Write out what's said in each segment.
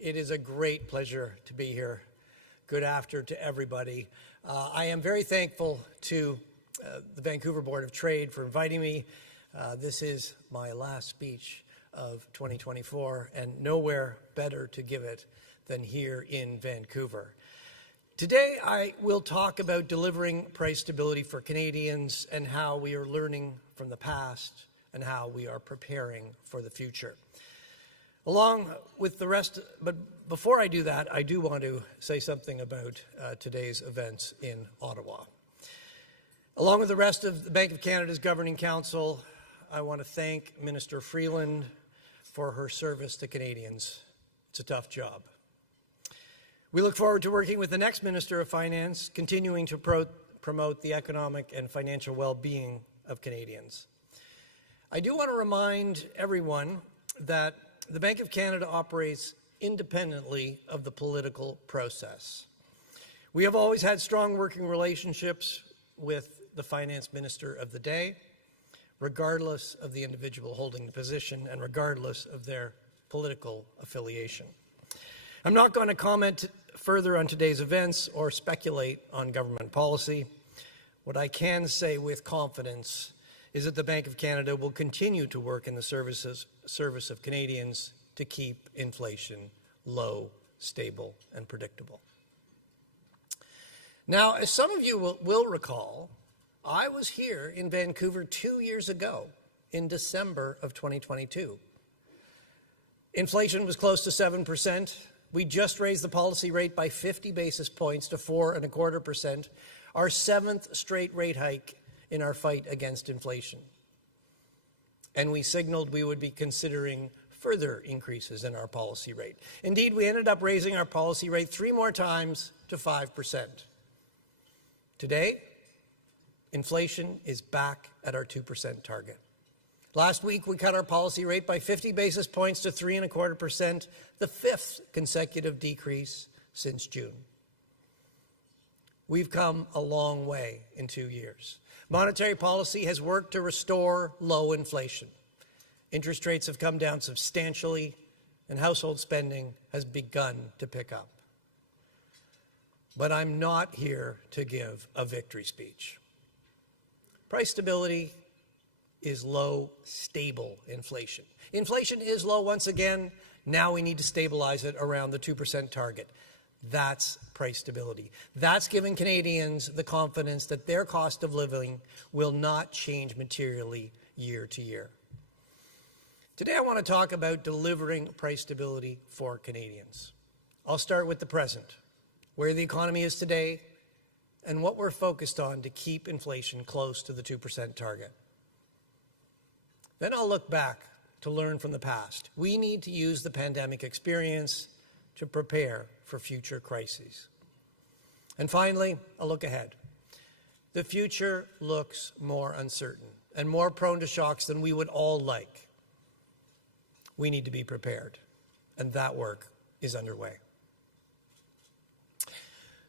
It is a great pleasure to be here. Good afternoon to everybody. I am very thankful to the Vancouver Board of Trade for inviting me. This is my last speech of 2024, and nowhere better to give it than here in Vancouver. Today, I will talk about delivering price stability for Canadians and how we are learning from the past and how we are preparing for the future. Along with the rest, but before I do that, I do want to say something about today's events in Ottawa. Along with the rest of the Bank of Canada's Governing Council, I want to thank Minister Freeland for her service to Canadians. It's a tough job. We look forward to working with the next Minister of Finance, continuing to promote the economic and financial well-being of Canadians. I do want to remind everyone that the Bank of Canada operates independently of the political process. We have always had strong working relationships with the Finance Minister of the day, regardless of the individual holding the position and regardless of their political affiliation. I'm not going to comment further on today's events or speculate on government policy. What I can say with confidence is that the Bank of Canada will continue to work in the service of Canadians to keep inflation low, stable, and predictable. Now, as some of you will recall, I was here in Vancouver 2 years ago in December of 2022. Inflation was close to 7%. We just raised the policy rate by 50 basis points to 4.25%, our 7th straight rate hike in our fight against inflation. And we signaled we would be considering further increases in our policy rate. Indeed, we ended up raising our policy rate 3 more times to 5%. Today, inflation is back at our 2% target. Last week, we cut our policy rate by 50 basis points to 3.25%, the 5th consecutive decrease since June. We've come a long way in 2 years. Monetary policy has worked to restore low inflation. Interest rates have come down substantially, and household spending has begun to pick up. But I'm not here to give a victory speech. Price stability is low, stable inflation. Inflation is low once again. Now we need to stabilize it around the 2% target. That's price stability. That's giving Canadians the confidence that their cost of living will not change materially year to year. Today I want to talk about delivering price stability for Canadians. I'll start with the present, where the economy is today, and what we're focused on to keep inflation close to the 2% target. Then I'll look back to learn from the past. We need to use the pandemic experience to prepare for future crises. And finally, I'll look ahead. The future looks more uncertain and more prone to shocks than we would all like. We need to be prepared, and that work is underway.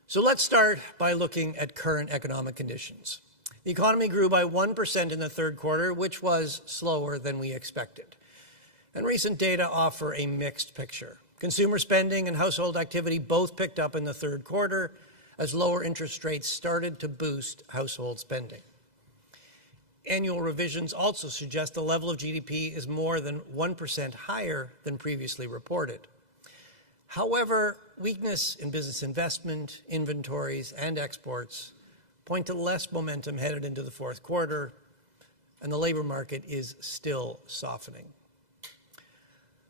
So let's start by looking at current economic conditions. The economy grew by 1% in the third quarter, which was slower than we expected. And recent data offer a mixed picture. Consumer spending and household activity both picked up in the third quarter as lower interest rates started to boost household spending. Annual revisions also suggest the level of GDP is more than 1% higher than previously reported. However, weakness in business investment, inventories, and exports point to less momentum headed into the fourth quarter, and the labor market is still softening.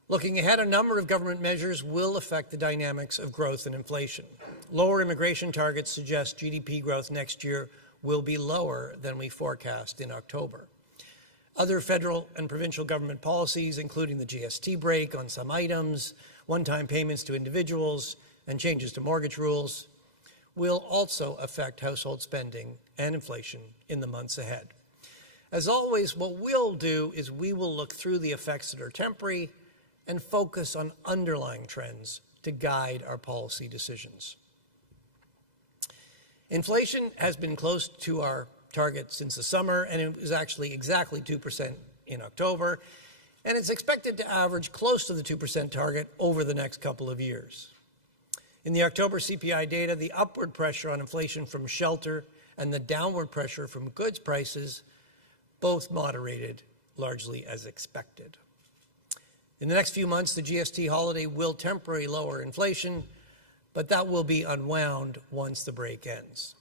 Looking ahead, a number of government measures will affect the dynamics of growth and inflation. Lower immigration targets suggest GDP growth next year will be lower than we forecast in October. Other federal and provincial government policies, including the GST break on some items, one-time payments to individuals, and changes to mortgage rules, will also affect household spending and inflation in the months ahead. As always, what we'll do is we will look through the effects that are temporary and focus on underlying trends to guide our policy decisions. Inflation has been close to our target since the summer, and it was actually exactly 2% in October. and it's expected to average close to the 2% target over the next couple of years. In the October CPI data, the upward pressure on inflation from shelter and the downward pressure from goods prices both moderated largely as expected. In the next few months, the GST holiday will temporarily lower inflation, but that will be unwound once the break ends.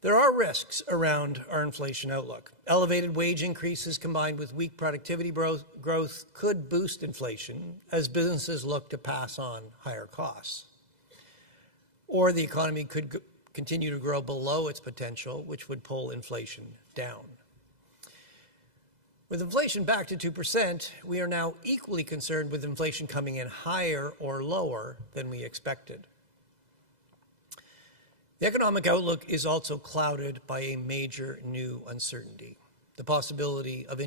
There are risks around our inflation outlook. Elevated wage increases combined with weak productivity growth could boost inflation as businesses look to pass on higher costs. Or the economy could continue to grow below its potential, which would pull inflation down. With inflation back to 2%, we are now equally concerned with inflation coming in higher or lower than we expected. The economic outlook is also clouded by a major new uncertainty, the possibility the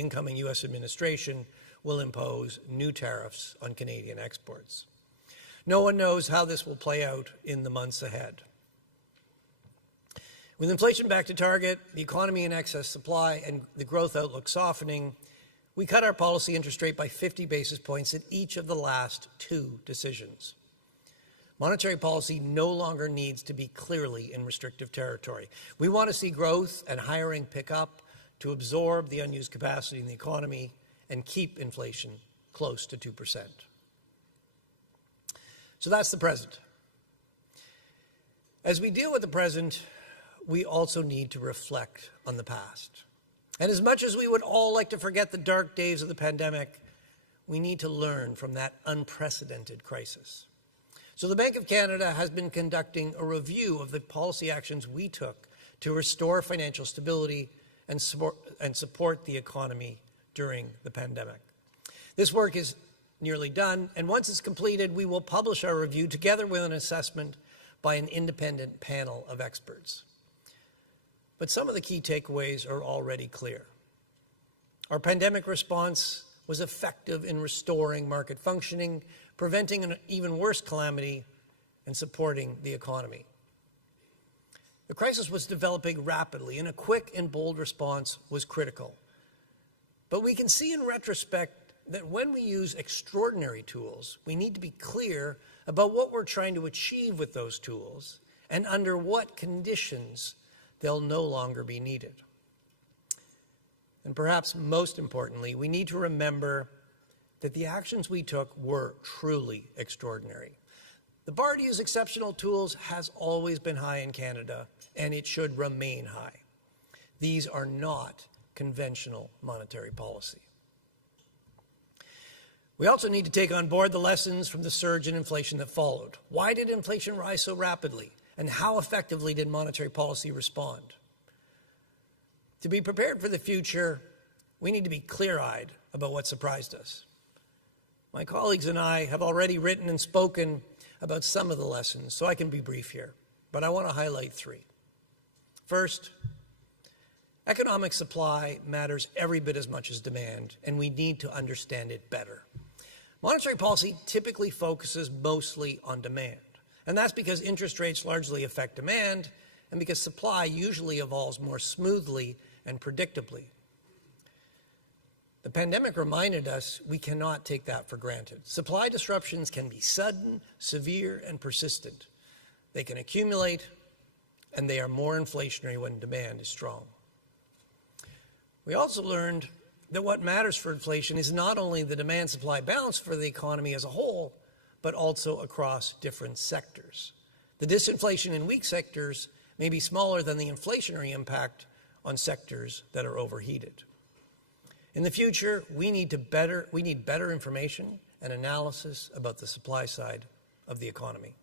incoming U.S. administration will impose new tariffs on Canadian exports. No one knows how this will play out in the months ahead. With inflation back to target, the economy in excess supply, and the growth outlook softening, we cut our policy interest rate by 50 basis points in each of the last 2 decisions. Monetary policy no longer needs to be clearly in restrictive territory. We want to see growth and hiring pick up to absorb the unused capacity in the economy and keep inflation close to 2%. So that's the present. As we deal with the present, we also need to reflect on the past. And as much as we would all like to forget the dark days of the pandemic, we need to learn from that unprecedented crisis. So the Bank of Canada has been conducting a review of the policy actions we took to restore financial stability and support the economy during the pandemic. This work is nearly done, and once it's completed, we will publish our review together with an assessment by an independent panel of experts. But some of the key takeaways are already clear. Our pandemic response was effective in restoring market functioning, preventing an even worse calamity, and supporting the economy. The crisis was developing rapidly, and a quick and bold response was critical. But we can see in retrospect that when we use extraordinary tools, we need to be clear about what we're trying to achieve with those tools and under what conditions they'll no longer be needed. And perhaps most importantly, we need to remember that the actions we took were truly extraordinary. The bar to use exceptional tools has always been high in Canada, and it should remain high. These are not conventional monetary policy. We also need to take on board the lessons from the surge in inflation that followed. Why did inflation rise so rapidly, and how effectively did monetary policy respond? To be prepared for the future, we need to be clear-eyed about what surprised us. My colleagues and I have already written and spoken about some of the lessons, so I can be brief here, but I want to highlight 3. First, economic supply matters every bit as much as demand, and we need to understand it better. Monetary policy typically focuses mostly on demand, and that's because interest rates largely affect demand, and because supply usually evolves more smoothly and predictably. The pandemic reminded us we cannot take that for granted. Supply disruptions can be sudden, severe, and persistent. They can accumulate, and they are more inflationary when demand is strong. We also learned that what matters for inflation is not only the demand-supply balance for the economy as a whole, but also across different sectors. The disinflation in weak sectors may be smaller than the inflationary impact on sectors that are overheated. In the future, we need better information and analysis about the supply side of the economy.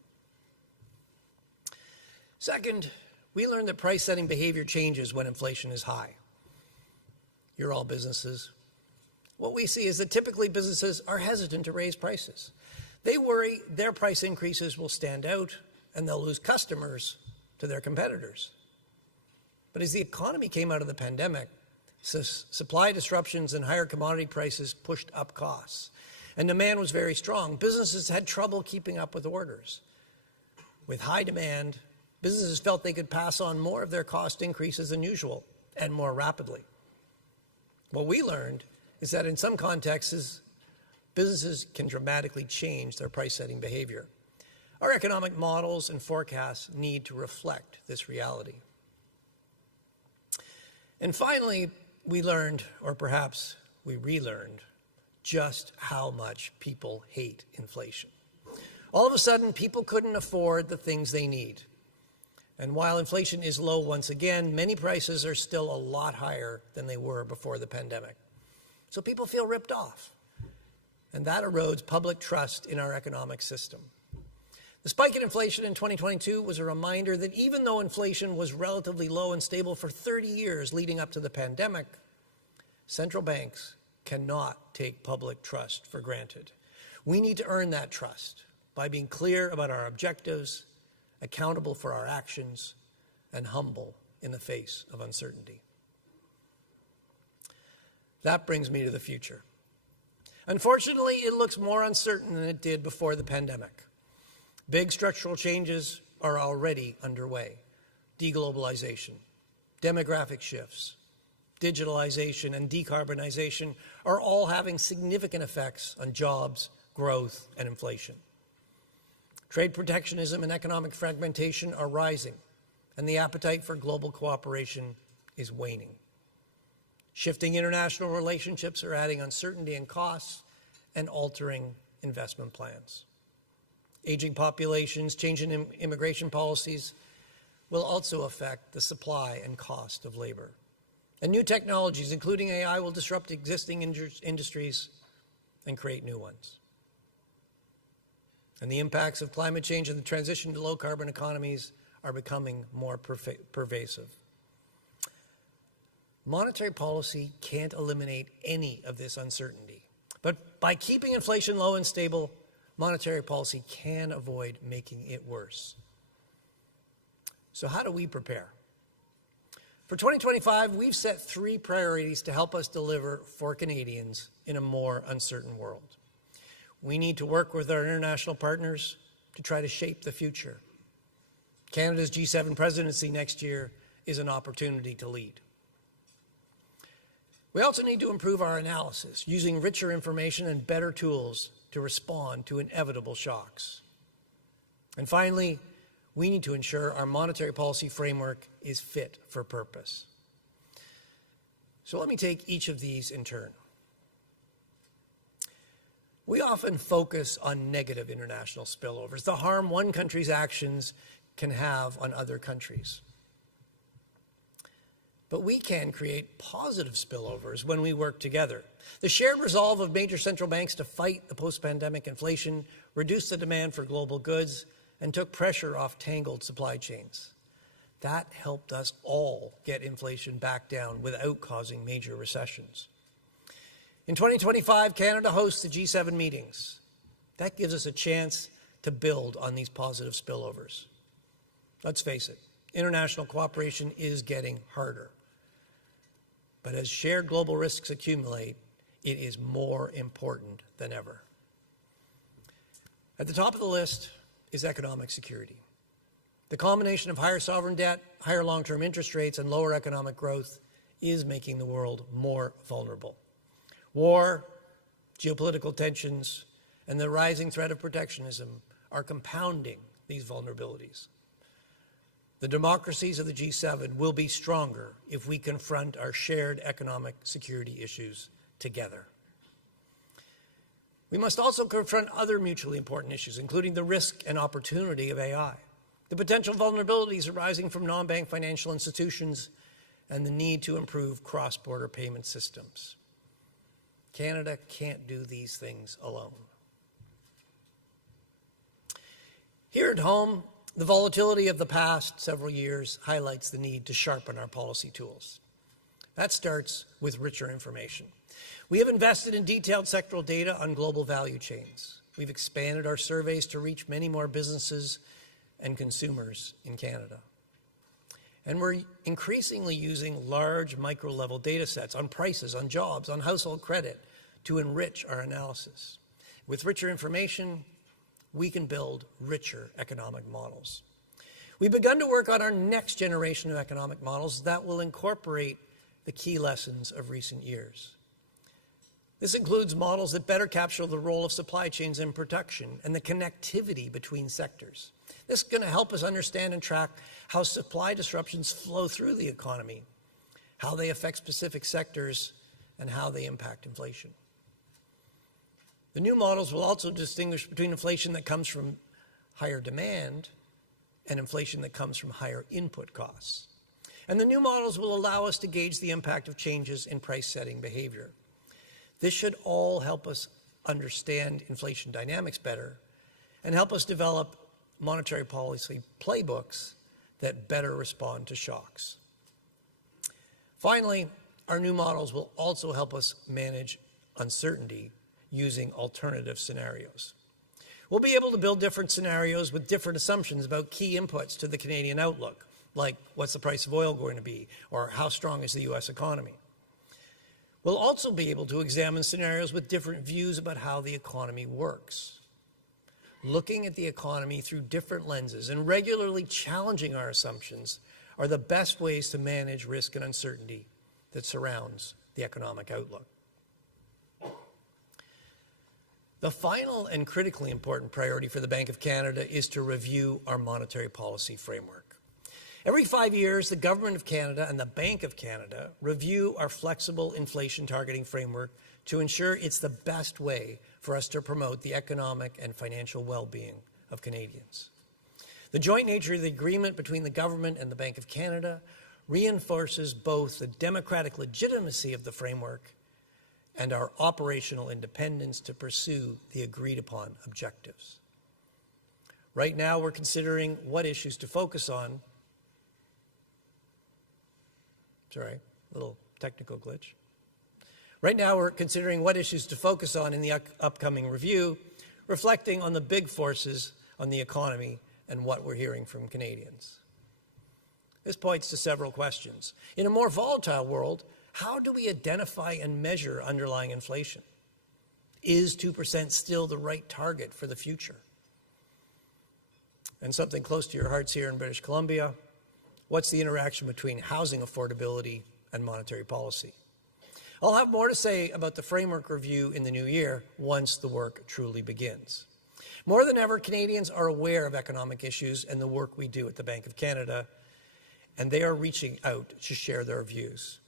Second, we learned that price-setting behavior changes when inflation is high. You're all businesses. What we see is that typically businesses are hesitant to raise prices. They worry their price increases will stand out and they'll lose customers to their competitors. But as the economy came out of the pandemic, supply disruptions and higher commodity prices pushed up costs, and demand was very strong. Businesses had trouble keeping up with orders. With high demand, businesses felt they could pass on more of their cost increases than usual and more rapidly. What we learned is that in some contexts, businesses can dramatically change their price-setting behavior. Our economic models and forecasts need to reflect this reality. And finally, we learned, or perhaps we relearned, just how much people hate inflation. All of a sudden, people couldn't afford the things they need. And while inflation is low once again, many prices are still a lot higher than they were before the pandemic. So people feel ripped off. And that erodes public trust in our economic system. The spike in inflation in 2022 was a reminder that even though inflation was relatively low and stable for 30 years leading up to the pandemic, central banks cannot take public trust for granted. We need to earn that trust by being clear about our objectives, accountable for our actions, and humble in the face of uncertainty. That brings me to the future. Unfortunately, it looks more uncertain than it did before the pandemic. Big structural changes are already underway. Deglobalization, demographic shifts, digitalization, and decarbonization are all having significant effects on jobs, growth, and inflation. Trade protectionism and economic fragmentation are rising, and the appetite for global cooperation is waning. Shifting international relationships are adding uncertainty and costs and altering investment plans. Aging populations, changing immigration policies will also affect the supply and cost of labor. And new technologies, including AI, will disrupt existing industries and create new ones. And the impacts of climate change and the transition to low-carbon economies are becoming more pervasive. Monetary policy can't eliminate any of this uncertainty. But by keeping inflation low and stable, monetary policy can avoid making it worse. So how do we prepare? For 2025, we've set 3 priorities to help us deliver for Canadians in a more uncertain world. We need to work with our international partners to try to shape the future. Canada's G7 presidency next year is an opportunity to lead. We also need to improve our analysis, using richer information and better tools to respond to inevitable shocks. And finally, we need to ensure our monetary policy framework is fit for purpose. So let me take each of these in turn. We often focus on negative international spillovers, the harm one country's actions can have on other countries. But we can create positive spillovers when we work together. The shared resolve of major central banks to fight the post-pandemic inflation reduced the demand for global goods and took pressure off tangled supply chains. That helped us all get inflation back down without causing major recessions. In 2025, Canada hosts the G7 meetings. That gives us a chance to build on these positive spillovers. Let's face it, international cooperation is getting harder. But as shared global risks accumulate, it is more important than ever. At the top of the list is economic security. The combination of higher sovereign debt, higher long-term interest rates, and lower economic growth is making the world more vulnerable. War, geopolitical tensions, and the rising threat of protectionism are compounding these vulnerabilities. The democracies of the G7 will be stronger if we confront our shared economic security issues together. We must also confront other mutually important issues, including the risk and opportunity of AI, the potential vulnerabilities arising from non-bank financial institutions, and the need to improve cross-border payment systems. Canada can't do these things alone. Here at home, the volatility of the past several years highlights the need to sharpen our policy tools. That starts with richer information. We have invested in detailed sectoral data on global value chains. We've expanded our surveys to reach many more businesses and consumers in Canada. And we're increasingly using large micro-level data sets on prices, on jobs, on household credit to enrich our analysis. With richer information, we can build richer economic models. We've begun to work on our next generation of economic models that will incorporate the key lessons of recent years. This includes models that better capture the role of supply chains in production and the connectivity between sectors. This is going to help us understand and track how supply disruptions flow through the economy, how they affect specific sectors, and how they impact inflation. The new models will also distinguish between inflation that comes from higher demand and inflation that comes from higher input costs. And the new models will allow us to gauge the impact of changes in price-setting behavior. This should all help us understand inflation dynamics better and help us develop monetary policy playbooks that better respond to shocks. Finally, our new models will also help us manage uncertainty using alternative scenarios. We'll be able to build different scenarios with different assumptions about key inputs to the Canadian outlook, like what's the price of oil going to be, or how strong is the U.S. economy. We'll also be able to examine scenarios with different views about how the economy works. Looking at the economy through different lenses and regularly challenging our assumptions are the best ways to manage risk and uncertainty that surrounds the economic outlook. The final and critically important priority for the Bank of Canada is to review our monetary policy framework. Every 5 years, the Government of Canada and the Bank of Canada review our flexible inflation targeting framework to ensure it's the best way for us to promote the economic and financial well-being of Canadians. The joint nature of the agreement between the Government and the Bank of Canada reinforces both the democratic legitimacy of the framework and our operational independence to pursue the agreed-upon objectives. Right now, we're considering what issues to focus on. Sorry, little technical glitch. Right now, we're considering what issues to focus on in the upcoming review, reflecting on the big forces on the economy and what we're hearing from Canadians. This points to several questions. In a more volatile world, how do we identify and measure underlying inflation? Is 2% still the right target for the future? And something close to your hearts here in British Columbia, what's the interaction between housing affordability and monetary policy? I'll have more to say about the framework review in the new year once the work truly begins. More than ever, Canadians are aware of economic issues and the work we do at the Bank of Canada, and they are reaching out to share their views.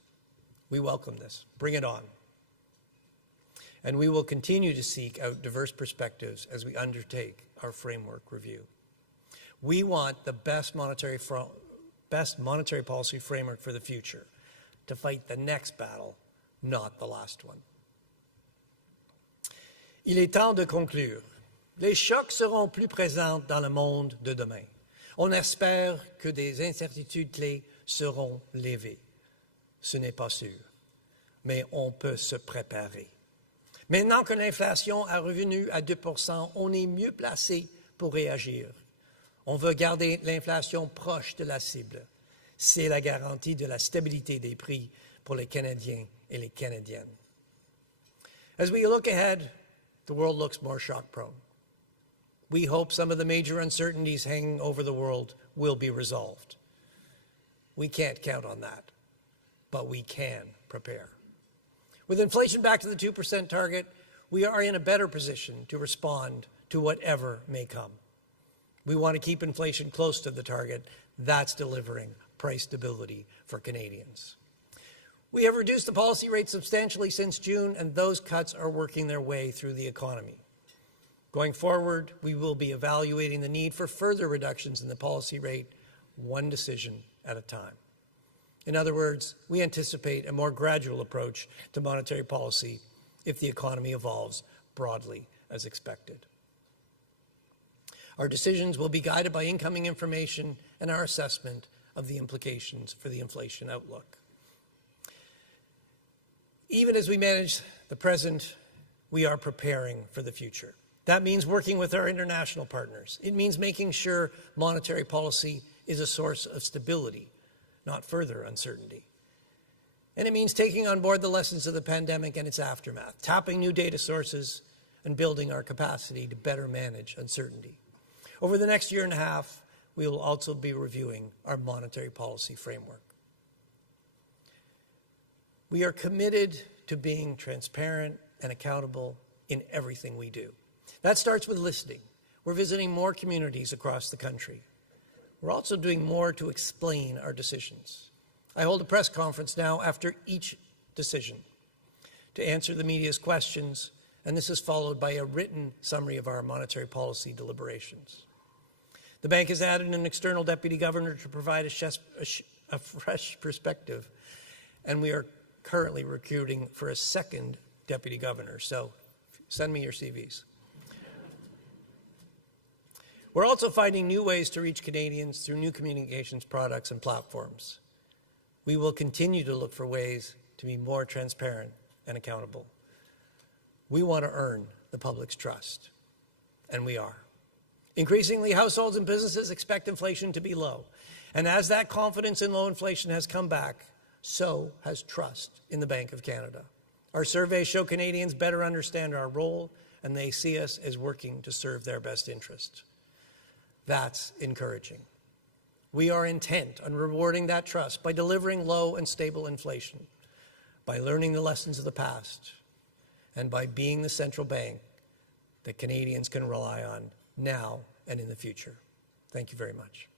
We welcome this. Bring it on. And we will continue to seek out diverse perspectives as we undertake our framework review. We want the best monetary policy framework for the future, to fight the next battle, not the last one. Il est temps de conclure. Les chocs seront plus présents dans le monde de demain. On espère que des incertitudes clés seront levées. Ce n'est pas sûr, mais on peut se préparer. Maintenant que l'inflation est revenue à 2%, on est mieux placé pour réagir. On veut garder l'inflation proche de la cible. C'est la garantie de la stabilité des prix pour les Canadiens et les Canadiennes. As we look ahead, the world looks more shock-prone. We hope some of the major uncertainties hanging over the world will be resolved. We can't count on that, but we can prepare. With inflation back to the 2% target, we are in a better position to respond to whatever may come. We want to keep inflation close to the target. That's delivering price stability for Canadians. We have reduced the policy rate substantially since June, and those cuts are working their way through the economy. Going forward, we will be evaluating the need for further reductions in the policy rate, one decision at a time. In other words, we anticipate a more gradual approach to monetary policy if the economy evolves broadly as expected. Our decisions will be guided by incoming information and our assessment of the implications for the inflation outlook. Even as we manage the present, we are preparing for the future. That means working with our international partners. It means making sure monetary policy is a source of stability, not further uncertainty. And it means taking on board the lessons of the pandemic and its aftermath, tapping new data sources, and building our capacity to better manage uncertainty. Over the next year and a half, we will also be reviewing our monetary policy framework. We are committed to being transparent and accountable in everything we do. That starts with listening. We're visiting more communities across the country. We're also doing more to explain our decisions. I hold a press conference now after each decision to answer the media's questions, and this is followed by a written summary of our monetary policy deliberations. The bank has added an external deputy governor to provide a fresh perspective, and we are currently recruiting for a second deputy governor, so send me your CVs. We're also finding new ways to reach Canadians through new communications products and platforms. We will continue to look for ways to be more transparent and accountable. We want to earn the public's trust, and we are. Increasingly, households and businesses expect inflation to be low, and as that confidence in low inflation has come back, so has trust in the Bank of Canada. Our surveys show Canadians better understand our role, and they see us as working to serve their best interest. That's encouraging. We are intent on rewarding that trust by delivering low and stable inflation, by learning the lessons of the past, and by being the central bank that Canadians can rely on now and in the future. Thank you very much.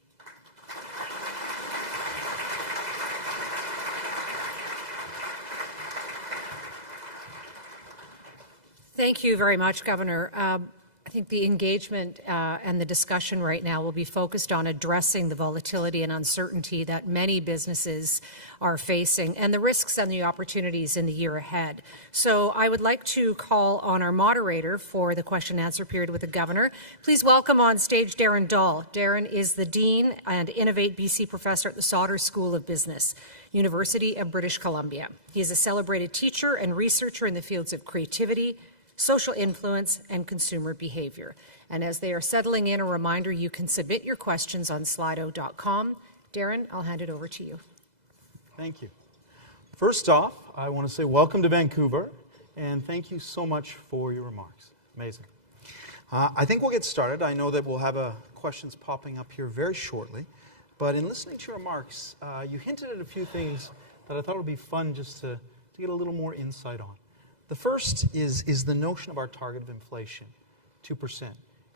Thank you very much, Governor. I think the engagement and the discussion right now will be focused on addressing the volatility and uncertainty that many businesses are facing and the risks and the opportunities in the year ahead. So I would like to call on our moderator for the question and answer period with the Governor. Please welcome on stage Darren Dahl. Darren is the Dean and Innovate BC Professor at the Sauder School of Business, University of British Columbia. He is a celebrated teacher and researcher in the fields of creativity, social influence, and consumer behavior. And as they are settling in, a reminder, you can submit your questions on slido.com. Darren, I'll hand it over to you. Thank you. First off, I want to say welcome to Vancouver, and thank you so much for your remarks. Amazing. I think we'll get started. I know that we'll have questions popping up here very shortly, but in listening to your remarks, you hinted at a few things that I thought would be fun just to get a little more insight on. The first is the notion of our target of inflation, 2%.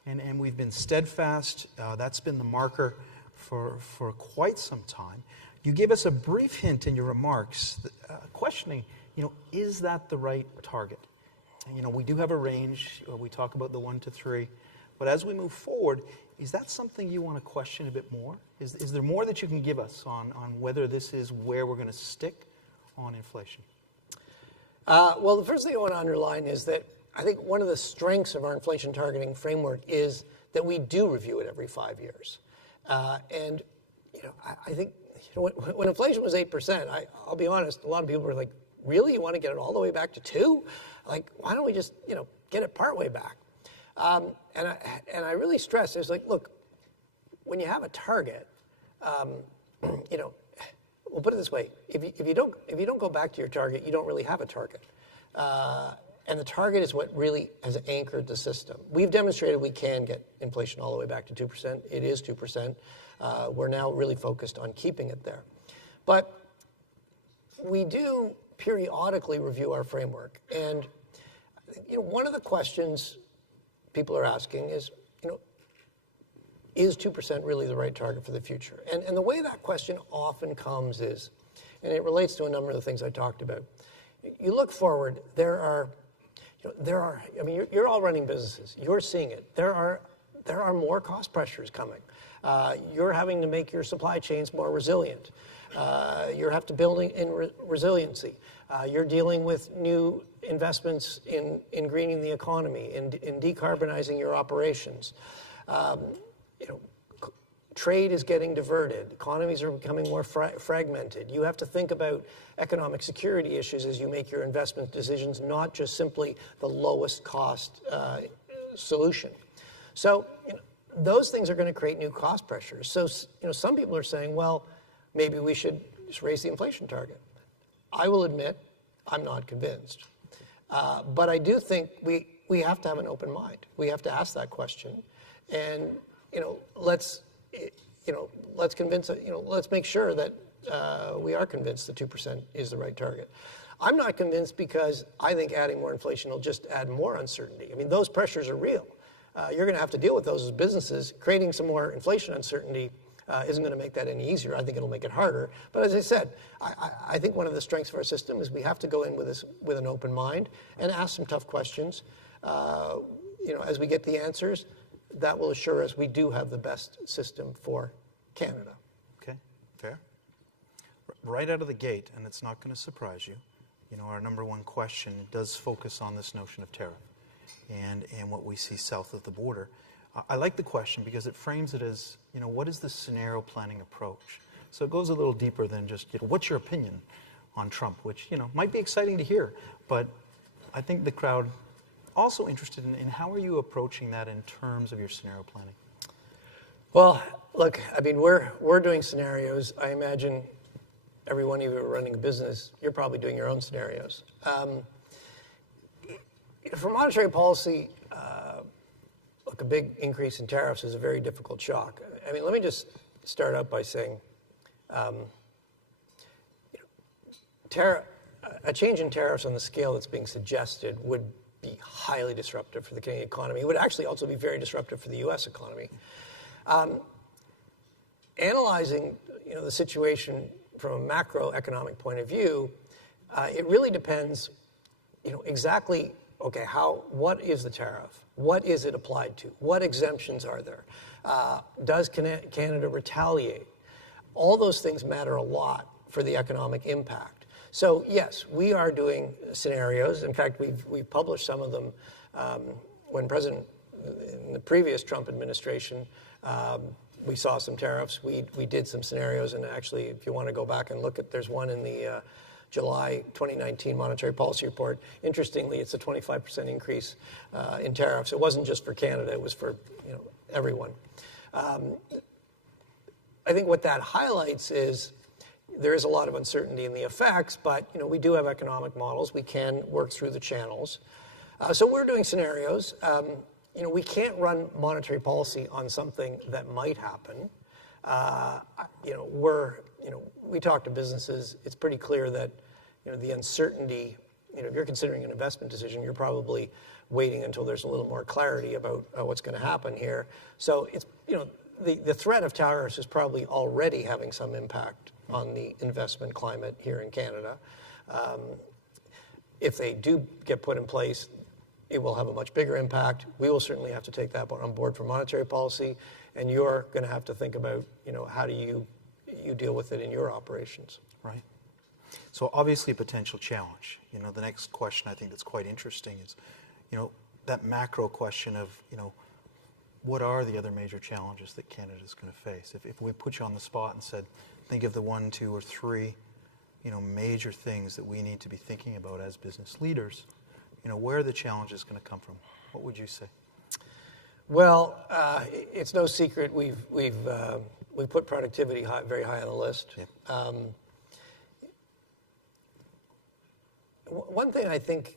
And we've been steadfast. That's been the marker for quite some time. You gave us a brief hint in your remarks, questioning, is that the right target? And, we do have a range. We talk about the 1 to 3. But as we move forward, is that something you want to question a bit more? Is there more that you can give us on whether this is where we're going to stick on inflation? Well, the first thing I want to underline is that I think one of the strengths of our inflation targeting framework is that we do review it every 5 years. And, I think when inflation was 8%, I'll be honest, a lot of people were like, really? You want to get it all the way back to 2? Like, why don't we just, get it partway back? And I really stress, it's like, look, when you have a target, we'll put it this way: if you don't go back to your target, you don't really have a target, and the target is what really has anchored the system. We've demonstrated we can get inflation all the way back to 2%. It is 2%. We're now really focused on keeping it there, but we do periodically review our framework. And one of the questions people are asking is, is 2% really the right target for the future? And the way that question often comes is, and it relates to a number of the things I talked about. You look forward, there are, you're all running businesses. You're seeing it. There are more cost pressures coming. You're having to make your supply chains more resilient. You have to build in resiliency. You're dealing with new investments in greening the economy, in decarbonizing your operations. Trade is getting diverted. Economies are becoming more fragmented. You have to think about economic security issues as you make your investment decisions, not just simply the lowest cost solution. So those things are going to create new cost pressures. So some people are saying, well, maybe we should just raise the inflation target. I will admit, I'm not convinced. But I do think we have to have an open mind. We have to ask that question, and let's convince let's make sure that we are convinced that 2% is the right target. I'm not convinced because I think adding more inflation will just add more uncertainty. I mean, those pressures are real. You're going to have to deal with those as businesses. Creating some more inflation uncertainty isn't going to make that any easier. I think it'll make it harder. But as I said, I think one of the strengths of our system is we have to go in with this with an open mind and ask some tough questions. As we get the answers, that will assure us we do have the best system for Canada. Okay, fair. Right out of the gate, and it's not going to surprise you, our number one question does focus on this notion of tariff and what we see south of the border. I like the question because it frames it as, what is the scenario planning approach? So it goes a little deeper than just, what's your opinion on Trump, which, might be exciting to hear, but I think the crowd also interested in how are you approaching that in terms of your scenario planning? Well, look, I mean, we're doing scenarios. I imagine every one of you are running a business, you're probably doing your own scenarios. For monetary policy, look, a big increase in tariffs is a very difficult shock. I mean, let me just start out by saying a change in tariffs on the scale that's being suggested would be highly disruptive for the Canadian economy. It would actually also be very disruptive for the U.S. economy. Analyzing the situation from a macroeconomic point of view, it really depends exactly, okay, what is the tariff? What is it applied to? What exemptions are there? Does Canada retaliate? All those things matter a lot for the economic impact. So yes, we are doing scenarios. In fact, we've published some of them when in the previous Trump administration, we saw some tariffs. We did some scenarios, and actually, if you want to go back and look there's one in the July 2019 Monetary Policy Report. Interestingly, it's a 25% increase in tariffs. It wasn't just for Canada; it was for everyone. I think what that highlights is there is a lot of uncertainty in the effects, but we do have economic models. We can work through the channels. So we're doing scenarios. We can't run monetary policy on something that might happen. We talk to businesses. It's pretty clear that the uncertainty. If you're considering an investment decision, you're probably waiting until there's a little more clarity about what's going to happen here. So it's the threat of tariffs is probably already having some impact on the investment climate here in Canada. If they do get put in place, it will have a much bigger impact. We will certainly have to take that on board for monetary policy, and you're going to have to think about, how do you deal with it in your operations. Right. So obviously a potential challenge. The next question I think that's quite interesting is, that macro question of, what are the other major challenges that Canada is going to face? If we put you on the spot and said, think of the 1, 2, or 3, major things that we need to be thinking about as business leaders, where are the challenges going to come from? What would you say? Well, it's no secret we've put productivity very high on the list. Yep. One thing I think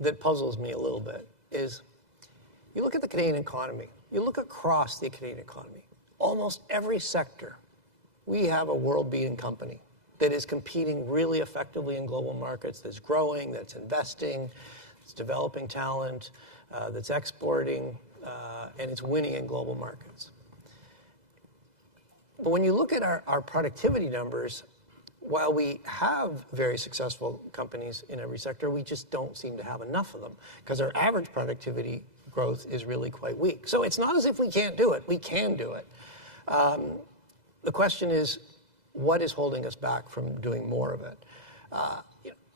that puzzles me a little bit is you look at the Canadian economy, you look across the Canadian economy, almost every sector, we have a world-beating company that is competing really effectively in global markets, that's growing, that's investing, that's developing talent, that's exporting, and it's winning in global markets. But when you look at our productivity numbers, while we have very successful companies in every sector, we just don't seem to have enough of them because our average productivity growth is really quite weak. So it's not as if we can't do it. We can do it. The question is, what is holding us back from doing more of it?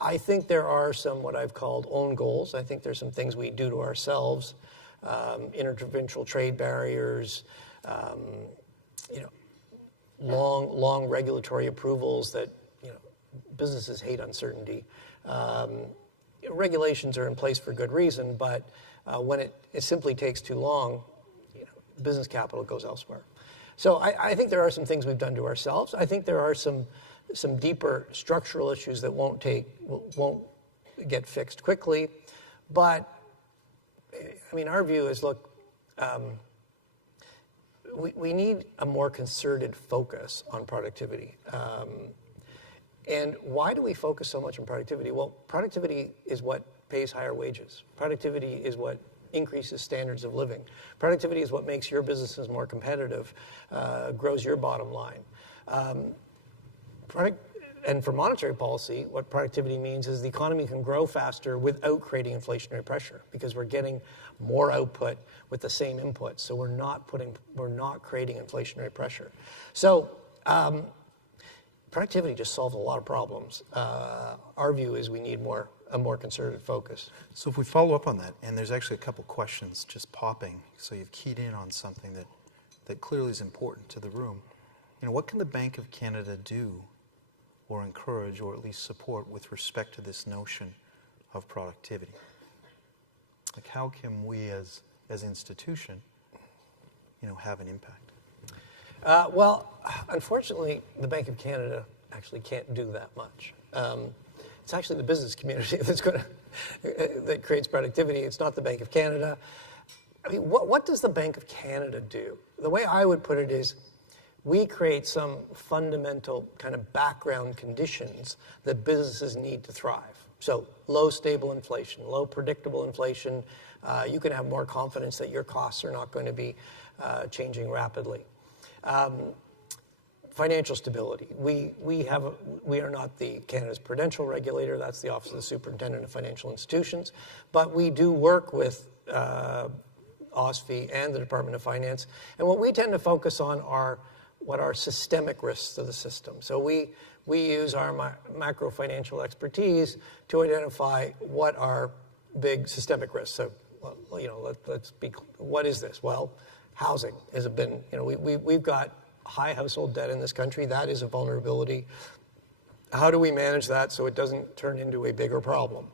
I think there are some what I've called own goals. I think there's some things we do to ourselves, interprovincial trade barriers, long regulatory approvals that businesses hate uncertainty. Regulations are in place for good reason, but when it simply takes too long, business capital goes elsewhere. So I think there are some things we've done to ourselves. I think there are some deeper structural issues that won't get fixed quickly. But our view is, look, we need a more concerted focus on productivity. And why do we focus so much on productivity? Well, productivity is what pays higher wages. Productivity is what increases standards of living. Productivity is what makes your businesses more competitive, grows your bottom line. And for monetary policy, what productivity means is the economy can grow faster without creating inflationary pressure, because we're getting more output with the same inputs. So we're not creating inflationary pressure. So productivity just solves a lot of problems. Our view is we need a more concerted focus. So if we follow up on that, and there's actually a couple questions just popping, so you've keyed in on something that clearly is important to the room. What can the Bank of Canada do or encourage or at least support with respect to this notion of productivity? Like, how can we as institution, have an impact? Well, unfortunately, the Bank of Canada actually can't do that much. It's actually the business community that creates productivity. It's not the Bank of Canada. I mean, what does the Bank of Canada do? The way I would put it is, we create some fundamental kind of background conditions that businesses need to thrive. So low stable inflation, low predictable inflation. You can have more confidence that your costs are not going to be changing rapidly. Financial stability. We are not the Canada's prudential regulator. That's the Office of the Superintendent of Financial Institutions. But we do work with OSFI and the Department of Finance. And what we tend to focus on are what are systemic risks to the system. So we use our macro financial expertise to identify what are big systemic risks. So, what is this? Well, housing has been, we've got high household debt in this country. That is a vulnerability. How do we manage that so it doesn't turn into a bigger problem?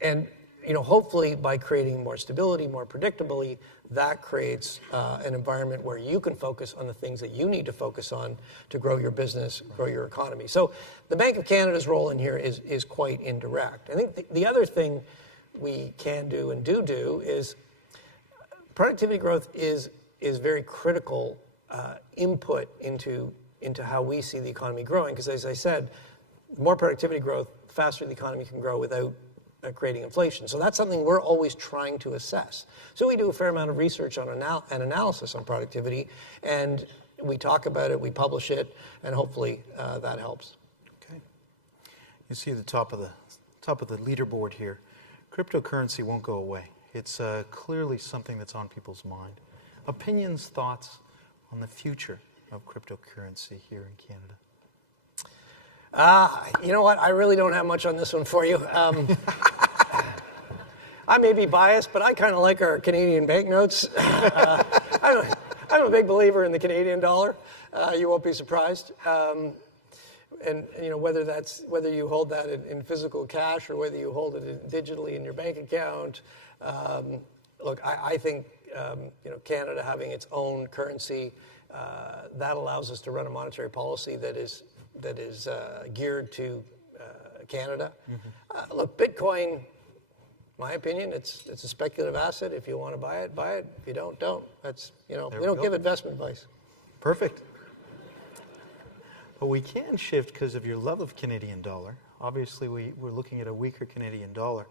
And hopefully by creating more stability, more predictability, that creates an environment where you can focus on the things that you need to focus on to grow your business, grow your economy. So the Bank of Canada's role in here is quite indirect. I think the other thing we can do and do is productivity growth is very critical input into how we see the economy growing, because as I said, more productivity growth, faster the economy can grow without creating inflation. So that's something we're always trying to assess. So we do a fair amount of research on and analysis on productivity, and we talk about it, we publish it, and hopefully that helps. Okay. You see the top of the leaderboard here. Cryptocurrency won't go away. It's clearly something that's on people's mind. Opinions, thoughts on the future of cryptocurrency here in Canada? You know what? I really don't have much on this one for you. I may be biased, but I kind of like our Canadian banknotes. I'm a big believer in the Canadian dollar. You won't be surprised. And whether you hold that in physical cash or whether you hold it digitally in your bank account. Look, I think Canada having its own currency, that allows us to run a monetary policy that is geared to Canada. Mm-hmm. Look, Bitcoin, my opinion, it's a speculative asset. If you want to buy it, buy it. If you don't. That's we don't give investment advice. Perfect. But we can shift because of your love of Canadian dollar. Obviously, we're looking at a weaker Canadian dollar.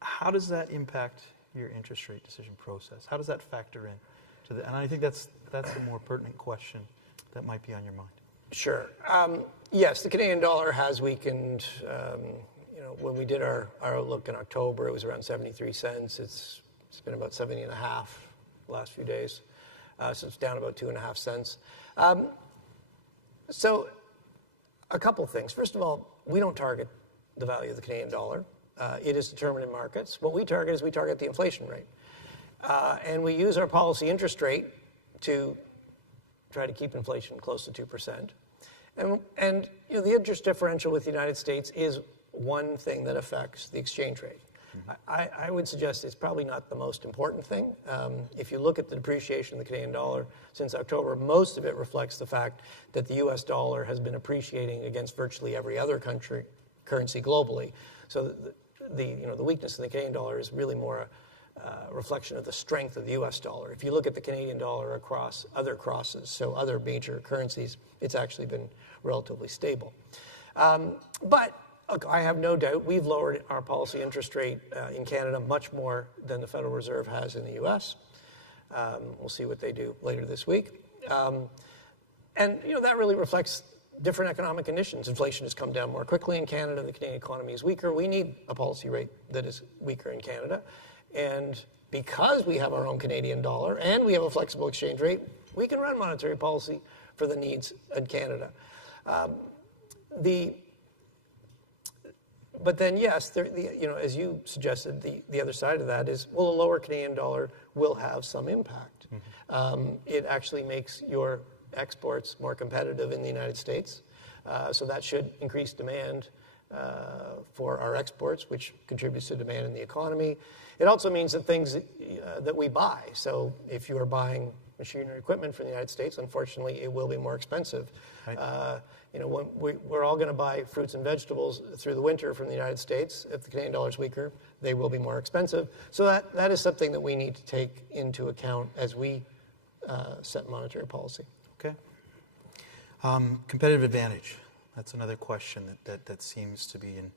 How does that impact your interest rate decision process? How does that factor in to the? And I think that's a more pertinent question that might be on your mind. Sure. Yes, the Canadian dollar has weakened. When we did our outlook in October, it was around 73 cents. It's been about 70 and a half the last few days. So it's down about 2.5 cents. So a couple things. First of all, we don't target the value of the Canadian dollar. It is determined in markets. What we target is the inflation rate. And we use our policy interest rate to try to keep inflation close to 2%. And the interest differential with the United States is one thing that affects the exchange rate. Mm-hmm. I would suggest it's probably not the most important thing. If you look at the depreciation of the Canadian dollar since October, most of it reflects the fact that the U.S. dollar has been appreciating against virtually every other currency globally. So the weakness in the Canadian dollar is really more reflection of the strength of the U.S. dollar. If you look at the Canadian dollar across other crosses, so other major currencies, it's actually been relatively stable. But look, I have no doubt we've lowered our policy interest rate in Canada much more than the Federal Reserve has in the U.S. We'll see what they do later this week. And that really reflects different economic conditions. Inflation has come down more quickly in Canada. The Canadian economy is weaker. We need a policy rate that is weaker in Canada. And because we have our own Canadian dollar and we have a flexible exchange rate, we can run monetary policy for the needs in Canada. But then, yes, as you suggested, the other side of that is, well, a lower Canadian dollar will have some impact. It actually makes your exports more competitive in the United States. So that should increase demand for our exports, which contributes to demand in the economy. It also means that things that we buy. So if you are buying machinery equipment from the United States, unfortunately, it will be more expensive. Right. When we're all going to buy fruits and vegetables through the winter from the United States. If the Canadian dollar is weaker, they will be more expensive. So that is something that we need to take into account as we set monetary policy. Okay. Competitive advantage. That's another question that seems to be in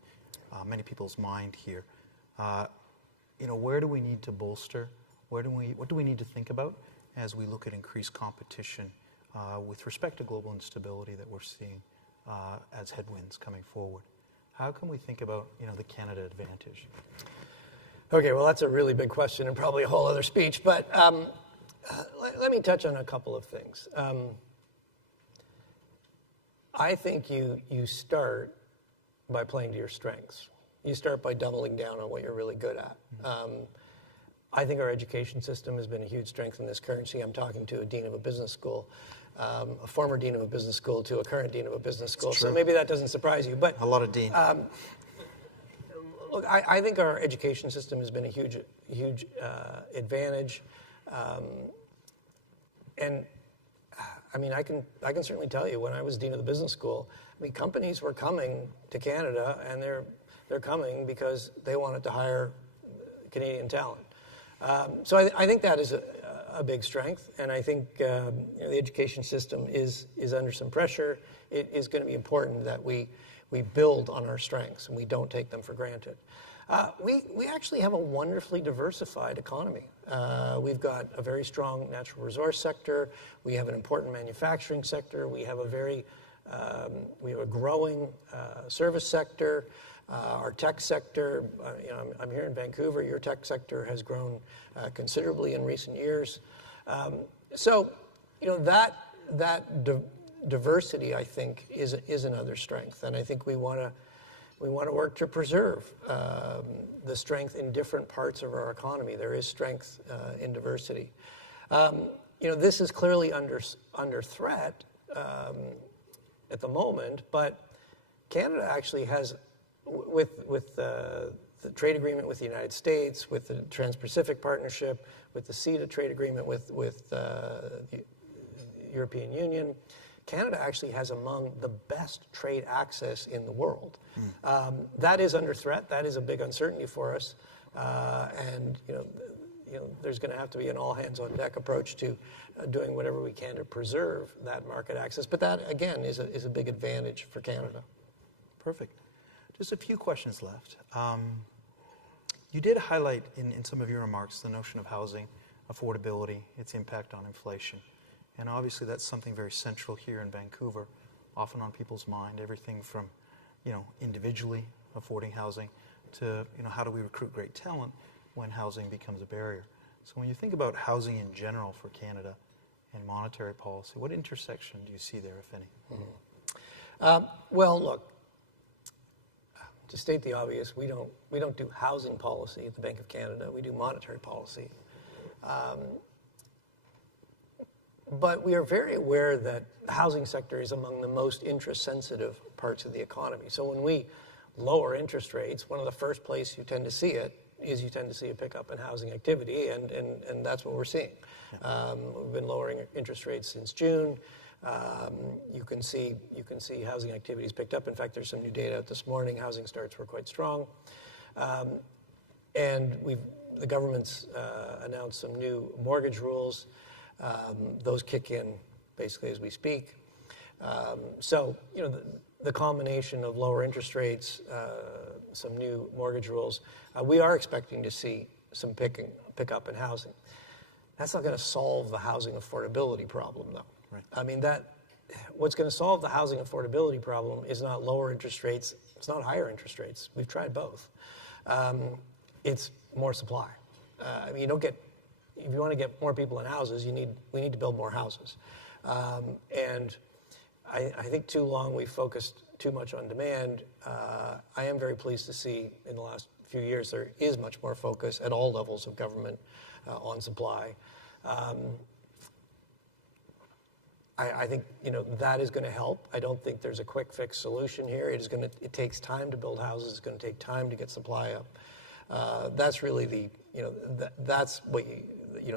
many people's mind here. Where do we need to bolster? What do we need to think about as we look at increased competition with respect to global instability that we're seeing as headwinds coming forward? How can we think about the Canada advantage? Okay, well, that's a really big question and probably a whole other speech, but let me touch on a couple of things. I think you start by playing to your strengths. You start by doubling down on what you're really good at. I think our education system has been a huge strength in this currency. I'm talking to a dean of a business school, a former dean of a business school to a current dean of a business school. So maybe that doesn't surprise you. But a lot of deans. Look, I think our education system has been a huge advantage. And I mean, I can certainly tell you, when I was dean of the business school, companies were coming to Canada, and they're coming because they wanted to hire Canadian talent. So I think that is a big strength, and I think the education system is under some pressure. It is going to be important that we build on our strengths and we don't take them for granted. We actually have a wonderfully diversified economy. We've got a very strong natural resource sector. We have an important manufacturing sector. We have a growing service sector. Our tech sector, I'm here in Vancouver. Your tech sector has grown considerably in recent years. So, that diversity, I think, is another strength, and I think we want to work to preserve the strength in different parts of our economy. There is strength in diversity. This is clearly under threat at the moment, but Canada actually has, with the trade agreement with the United States, with the Trans-Pacific Partnership, with the CETA trade agreement with the European Union, Canada actually has among the best trade access in the world. That is under threat. That is a big uncertainty for us. And there's going to have to be an all-hands-on-deck approach to doing whatever we can to preserve that market access. But that, again, is a big advantage for Canada. Perfect. Just a few questions left. You did highlight in some of your remarks the notion of housing affordability, its impact on inflation. And obviously that's something very central here in Vancouver, often on people's mind, everything from, individually affording housing to, how do we recruit great talent when housing becomes a barrier. So when you think about housing in general for Canada and monetary policy, what intersection do you see there, if any? Well, look, to state the obvious, we don't do housing policy at the Bank of Canada. We do monetary policy. But we are very aware that the housing sector is among the most interest-sensitive parts of the economy. So when we lower interest rates, one of the first places you tend to see it is you tend to see a pickup in housing activity, and that's what we're seeing. We've been lowering interest rates since June. You can see housing activities picked up. In fact, there's some new data out this morning. Housing starts were quite strong. And the government's announced some new mortgage rules. Those kick in basically as we speak. So, the combination of lower interest rates, some new mortgage rules, we are expecting to see some pick up in housing. That's not going to solve the housing affordability problem, though. Right. I mean, what's going to solve the housing affordability problem is not lower interest rates. It's not higher interest rates. We've tried both. It's more supply. I mean, if you want to get more people in houses, we need to build more houses. And I think too long we focused too much on demand. I am very pleased to see in the last few years there is much more focus at all levels of government on supply. I think that is going to help. I don't think there's a quick fix solution here. It takes time to build houses. It's going to take time to get supply up. That's really that's what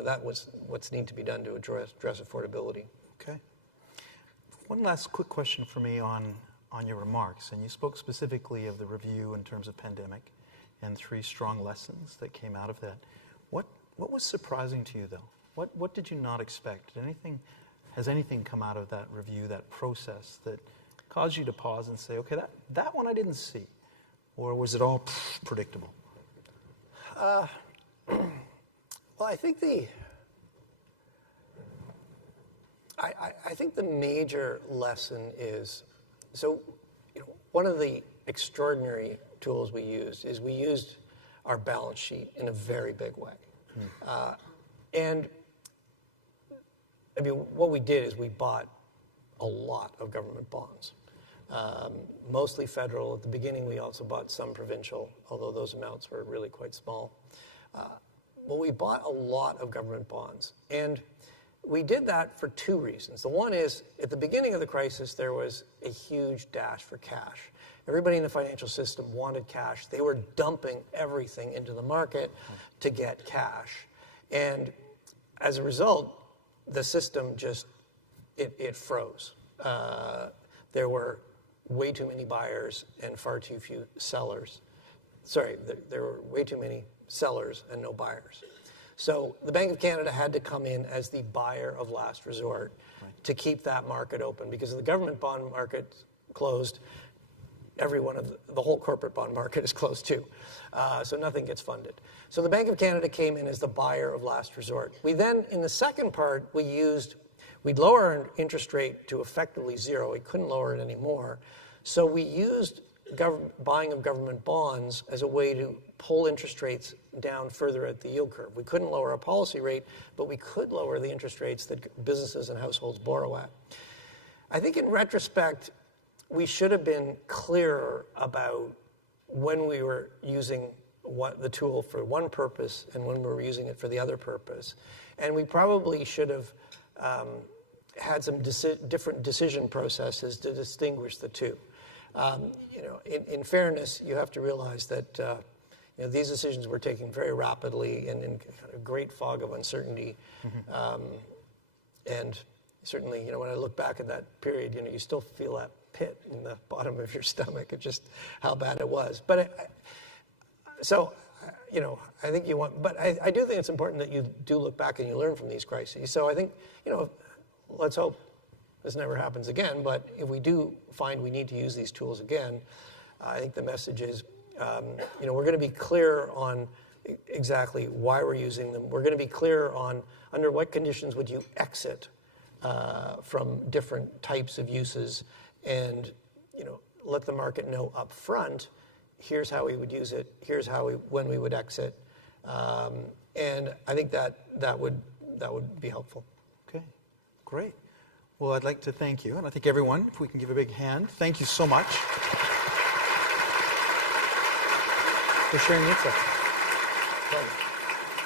that was what's need to be done to address affordability. Okay. One last quick question for me on your remarks, and you spoke specifically of the review in terms of pandemic and 3 strong lessons that came out of that. What was surprising to you, though? What did you not expect? Has anything come out of that review, that process, that caused you to pause and say, okay, that one I didn't see? Or was it all predictable? Well, I think I think the major lesson is, one of the extraordinary tools we used our balance sheet in a very big way. And I mean, what we did is we bought a lot of government bonds, mostly federal. At the beginning, we also bought some provincial, although those amounts were really quite small. But we bought a lot of government bonds. And we did that for 2 reasons. The one is, at the beginning of the crisis, there was a huge dash for cash. Everybody in the financial system wanted cash. They were dumping everything into the market to get cash. And as a result, the system just, it froze. There were way too many buyers and far too few sellers. Sorry, there were way too many sellers and no buyers. So the Bank of Canada had to come in as the buyer of last resort to keep that market open, because if the government bond market closed, the whole corporate bond market is closed too. So nothing gets funded. So the Bank of Canada came in as the buyer of last resort. We then, in the second part, we'd lower our interest rate to effectively 0. We couldn't lower it anymore. So we used buying of government bonds as a way to pull interest rates down further at the yield curve. We couldn't lower our policy rate, but we could lower the interest rates that businesses and households borrow at. I think in retrospect, we should have been clearer about when we were using the tool for one purpose and when we were using it for the other purpose. And we probably should have had some different decision processes to distinguish the two. In fairness, you have to realize that these decisions were taken very rapidly and in a great fog of uncertainty. And certainly, when I look back at that period, you still feel that pit in the bottom of your stomach of just how bad it was. But I think but I do think it's important that you do look back and you learn from these crises. So I think, let's hope this never happens again. But if we do find we need to use these tools again, I think the message is, we're going to be clear on exactly why we're using them. We're going to be clear on under what conditions would you exit from different types of uses, and let the market know up front, here's how we would use it, here's when we would exit, and I think that would be helpful. Okay, great. Well, I'd like to thank you, and I think everyone, if we can give a big hand, thank you so much for sharing your insights.